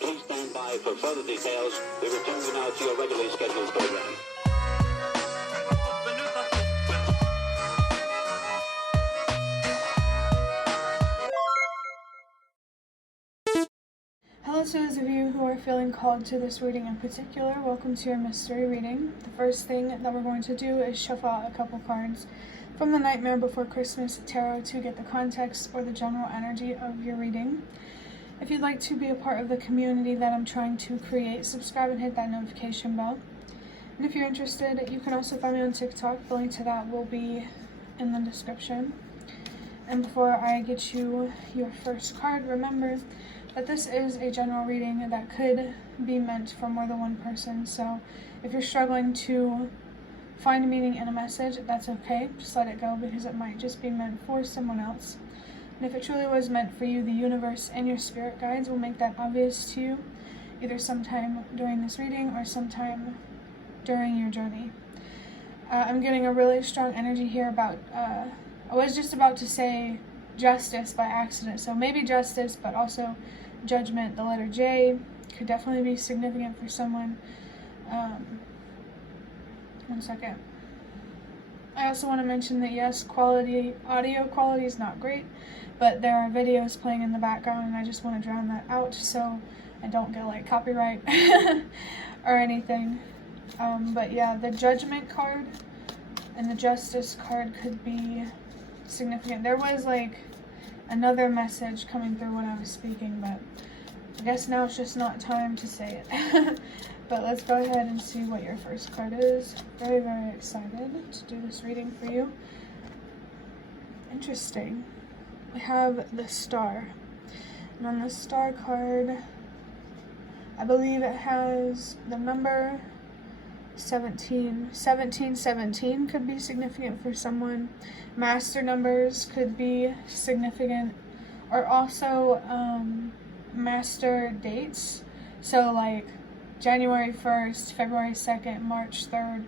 Please stand by for further details. We return you now to your regularly scheduled program. Hello to those of you who are feeling called to this reading in particular. Welcome to your mystery reading. The first thing that we're going to do is shuffle out a couple cards from the Nightmare Before Christmas Tarot to get the context or the general energy of your reading. If you'd like to be a part of the community that I'm trying to create, subscribe and hit that notification bell. And if you're interested, you can also find me on TikTok. The link to that will be in the description. And before I get you your first card, remember that this is a general reading that could be meant for more than one person. So if you're struggling to find meaning in a message, that's okay. Just let it go, because it might just be meant for someone else. And if it truly was meant for you, the universe and your spirit guides will make that obvious to you, either sometime during this reading or sometime during your journey. I'm getting a really strong energy here about, I was just about to say justice by accident, so maybe justice, but also judgment. The letter J could definitely be significant for someone. One second. I also want to mention that yes, audio quality is not great, but there are videos playing in the background, and I just want to drown that out so I don't get like copyright or anything. But yeah, the Judgment card and the Justice card could be significant. There was like another message coming through when I was speaking, but I guess now it's just not time to say it. But let's go ahead and see what your first card is. Very, very excited to do this reading for you. Interesting. We have the Star. And on the Star card, I believe it has the number 17. 1717 could be significant for someone. Master numbers could be significant. Or also master dates. So like January 1st, February 2nd, March 3rd,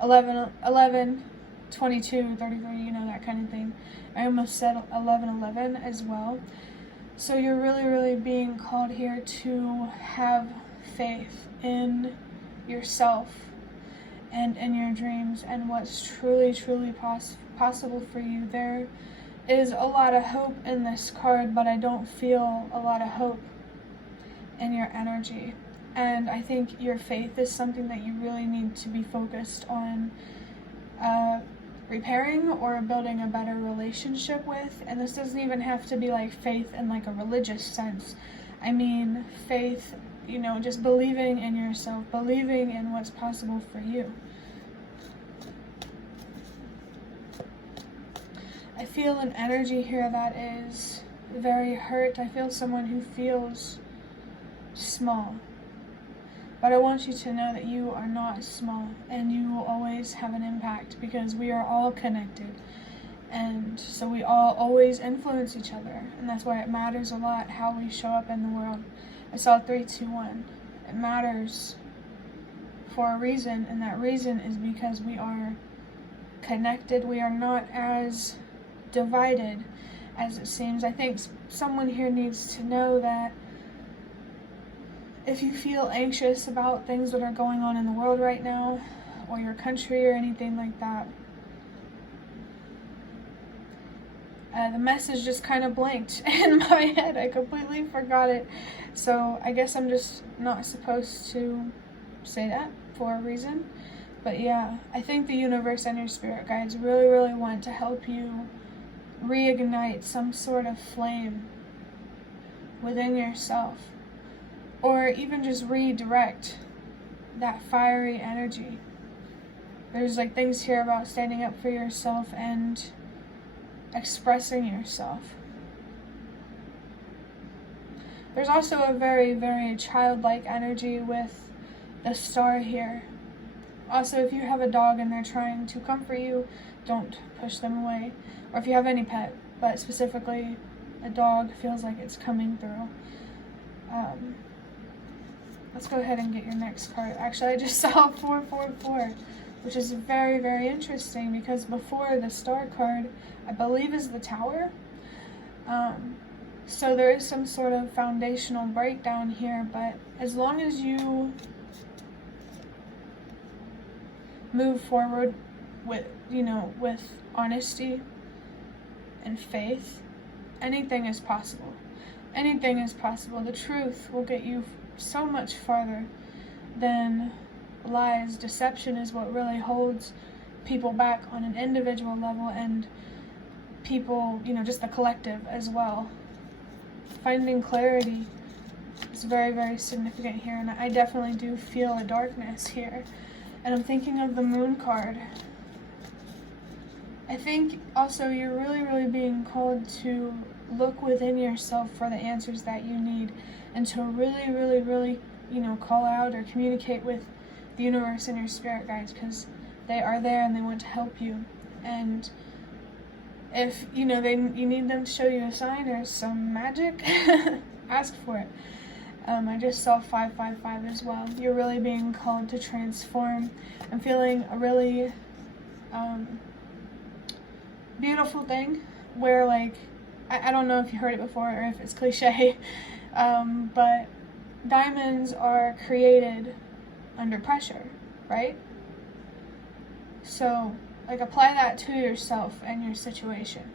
11, 22, 33, that kind of thing. I almost said 11 as well. So you're really, really being called here to have faith in yourself and in your dreams and what's truly, truly possible for you. There is a lot of hope in this card, but I don't feel a lot of hope in your energy. And I think your faith is something that you really need to be focused on repairing or building a better relationship with. And this doesn't even have to be like faith in like a religious sense. I mean faith, just believing in yourself, believing in what's possible for you. I feel an energy here that is very hurt. I feel someone who feels small. But I want you to know that you are not small, and you will always have an impact, because we are all connected. And so we all always influence each other, and that's why it matters a lot how we show up in the world. I saw 3, 2, 1. It matters for a reason, and that reason is because we are connected. We are not as divided as it seems. I think someone here needs to know that if you feel anxious about things that are going on in the world right now, or your country or anything like that, the message just kind of blinked in my head. I completely forgot it. So I guess I'm just not supposed to say that for a reason. But yeah, I think the universe and your spirit guides really, really want to help you reignite some sort of flame within yourself. Or even just redirect that fiery energy. There's like things here about standing up for yourself and expressing yourself. There's also a very, very childlike energy with the Star here. Also, if you have a dog and they're trying to comfort you, don't push them away. Or if you have any pet, but specifically a dog feels like it's coming through. Let's go ahead and get your next card. Actually, I just saw 444, which is very, very interesting, because before the Star card, I believe, is the Tower. So there is some sort of foundational breakdown here, but as long as you move forward with, with honesty and faith, anything is possible. Anything is possible. The truth will get you so much farther than lies. Deception is what really holds people back on an individual level, and people, just the collective as well. Finding clarity is very, very significant here, and I definitely do feel a darkness here. And I'm thinking of the Moon card. I think also you're really, really being called to look within yourself for the answers that you need, and to really, really, really, call out or communicate with the universe and your spirit guides, because they are there and they want to help you. And if, you need them to show you a sign or some magic, ask for it. I just saw 555 as well. You're really being called to transform. I'm feeling a really beautiful thing where, I don't know if you heard it before or if it's cliche, but diamonds are created under pressure, right? So, apply that to yourself and your situation.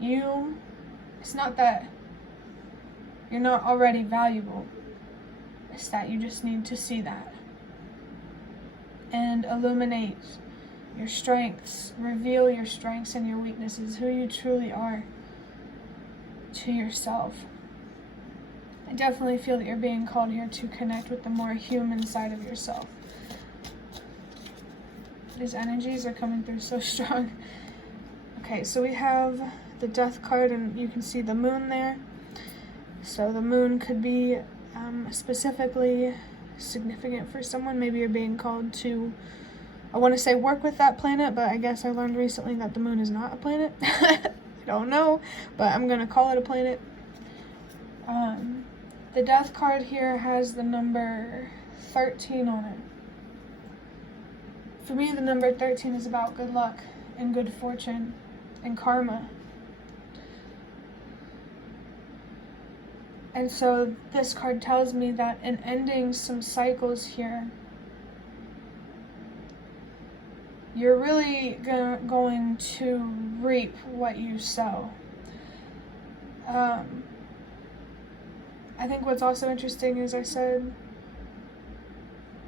It's not that you're not already valuable. It's that you just need to see that. And illuminate your strengths. Reveal your strengths and your weaknesses, who you truly are to yourself. I definitely feel that you're being called here to connect with the more human side of yourself. These energies are coming through so strong. Okay, so we have the Death card, and you can see the Moon there. So the Moon could be specifically significant for someone. Maybe you're being called to, I want to say work with that planet, but I guess I learned recently that the Moon is not a planet. I don't know, but I'm going to call it a planet. The Death card here has the number 13 on it. For me, the number 13 is about good luck and good fortune and karma. And so this card tells me that in ending some cycles here, you're really going to reap what you sow. I think what's also interesting is I said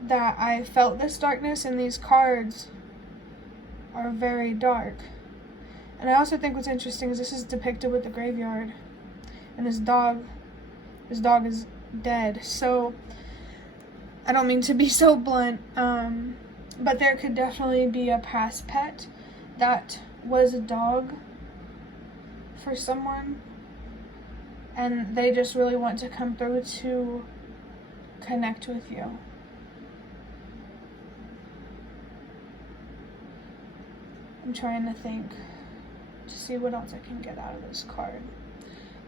that I felt this darkness, and these cards are very dark. And I also think what's interesting is this is depicted with the graveyard, and this dog is dead. So I don't mean to be so blunt, but there could definitely be a past pet that was a dog for someone, and they just really want to come through to connect with you. I'm trying to think to see what else I can get out of this card.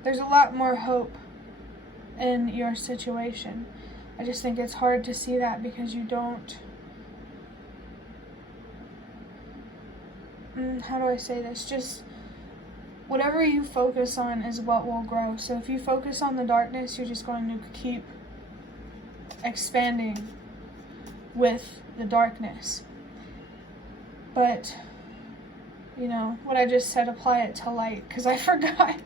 There's a lot more hope in your situation. I just think it's hard to see that because you don't, how do I say this? Just whatever you focus on is what will grow. So if you focus on the darkness, you're just going to keep expanding with the darkness. But, what I just said, apply it to light, because I forgot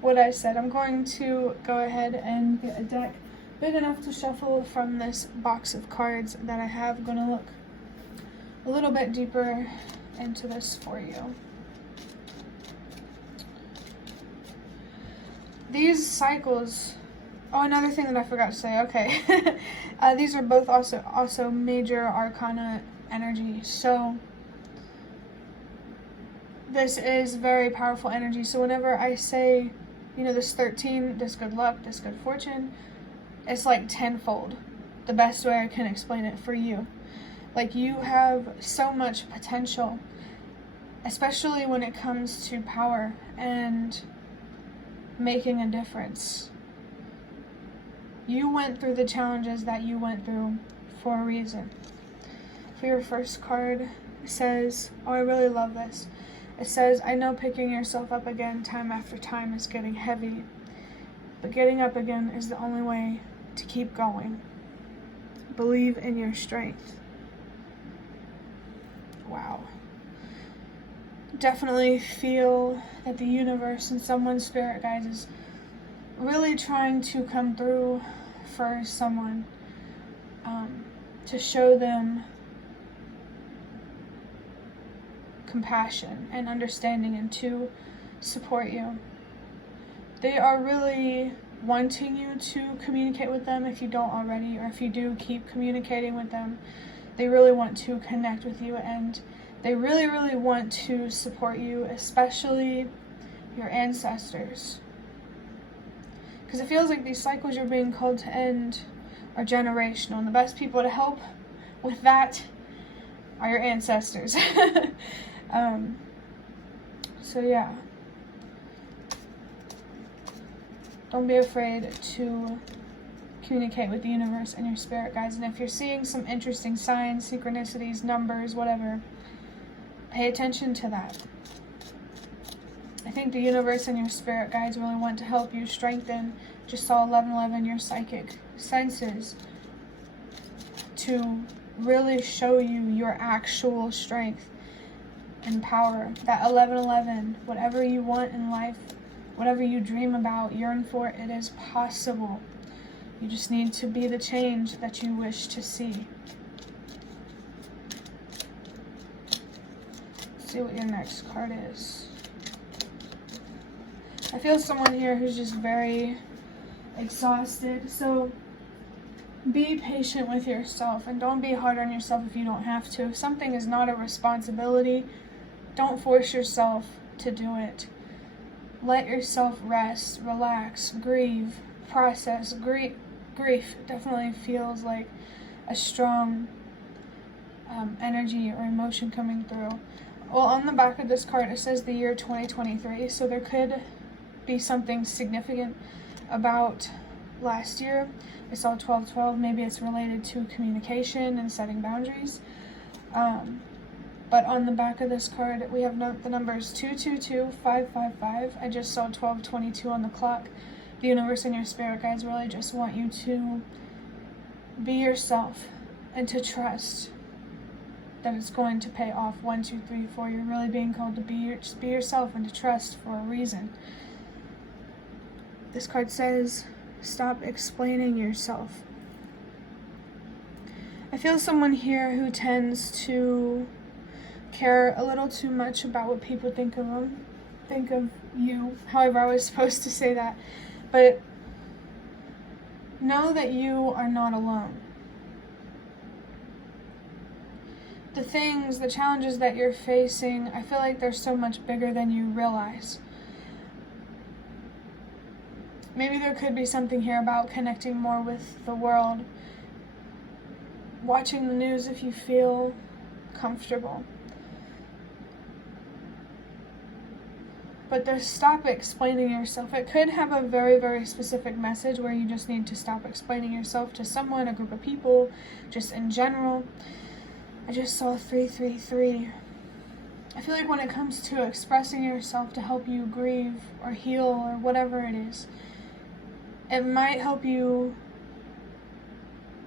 what I said. I'm going to go ahead and get a deck big enough to shuffle from this box of cards that I have. I'm going to look a little bit deeper into this for you. These cycles, another thing that I forgot to say, okay. These are both also major arcana energy. So this is very powerful energy. So whenever I say, this 13, this good luck, this good fortune, it's like tenfold. The best way I can explain it for you. You have so much potential, especially when it comes to power and making a difference. You went through the challenges that you went through for a reason. For your first card, it says, I really love this. It says, I know picking yourself up again time after time is getting heavy, but getting up again is the only way to keep going. Believe in your strength. Wow. Definitely feel that the universe and someone's spirit guides is really trying to come through for someone, to show them compassion and understanding and to support you. They are really wanting you to communicate with them if you don't already, or if you do, keep communicating with them. They really want to connect with you, and they really, really want to support you, especially your ancestors. Because it feels like these cycles you're being called to end are generational, and the best people to help with that are your ancestors. So yeah, don't be afraid to communicate with the universe and your spirit guides. And if you're seeing some interesting signs, synchronicities, numbers, whatever, pay attention to that. I think the universe and your spirit guides really want to help you strengthen, just saw 1111, your psychic senses, to really show you your actual strength and power. That 1111, whatever you want in life, whatever you dream about, yearn for, it is possible. You just need to be the change that you wish to see. Let's see what your next card is. I feel someone here who's just very exhausted. So be patient with yourself and don't be hard on yourself if you don't have to. If something is not a responsibility, don't force yourself to do it. Let yourself rest, relax, grieve, process. Grief definitely feels like a strong energy or emotion coming through. Well, on the back of this card, it says the year 2023, so there could be something significant about last year. I saw 1212, maybe it's related to communication and setting boundaries. But on the back of this card, we have the numbers 222555. I just saw 1222 on the clock. The universe and your spirit guides really just want you to be yourself and to trust that it's going to pay off. 1, 2, 3, 4. You're really being called to just be yourself and to trust for a reason. This card says, stop explaining yourself. I feel someone here who tends to care a little too much about what people think of them, think of you. However, I was supposed to say that. But know that you are not alone. The challenges that you're facing, I feel like they're so much bigger than you realize. Maybe there could be something here about connecting more with the world. Watching the news if you feel comfortable. But stop explaining yourself. It could have a very, very specific message where you just need to stop explaining yourself to someone, a group of people, just in general. I just saw 333. I feel like when it comes to expressing yourself to help you grieve or heal or whatever it is, it might help you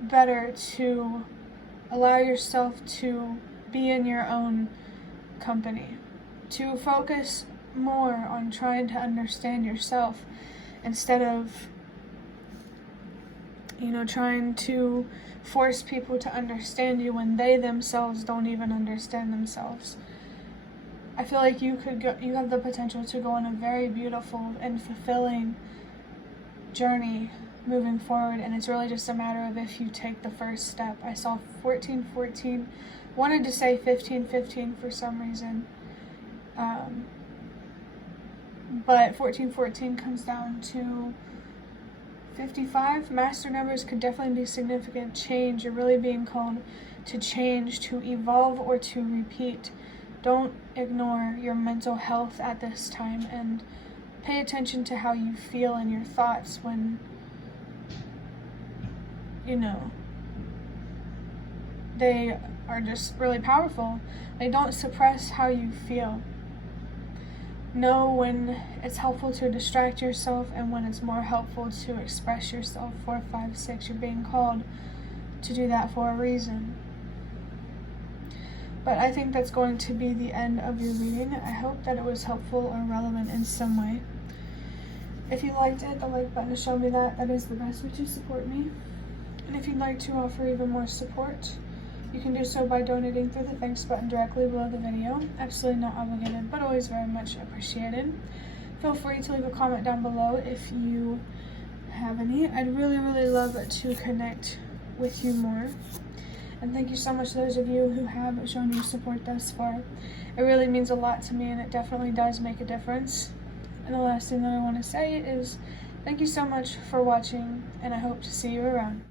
better to allow yourself to be in your own company, to focus more on trying to understand yourself instead of, trying to force people to understand you when they themselves don't even understand themselves. I feel like you have the potential to go on a very beautiful and fulfilling journey moving forward, and it's really just a matter of if you take the first step. I saw 1414, wanted to say 1515 for some reason, but 1414 comes down to 55. Master numbers could definitely be significant change. You're really being called to change, to evolve, or to repeat. Don't ignore your mental health at this time, and pay attention to how you feel and your thoughts when, they are just really powerful. They don't suppress how you feel. know when it's helpful to distract yourself and when it's more helpful to express yourself. 4, 5, 6, you're being called to do that for a reason. But I think that's going to be the end of your reading. I hope that it was helpful or relevant in some way. If you liked it, the like button to show me that. That is the best way to support me. And if you'd like to offer even more support, you can do so by donating through the thanks button directly below the video. Absolutely not obligated, but always very much appreciated. Feel free to leave a comment down below if you have any. I'd really, really love to connect with you more. And thank you so much to those of you who have shown your support thus far. It really means a lot to me, and it definitely does make a difference. And the last thing that I want to say is thank you so much for watching, and I hope to see you around.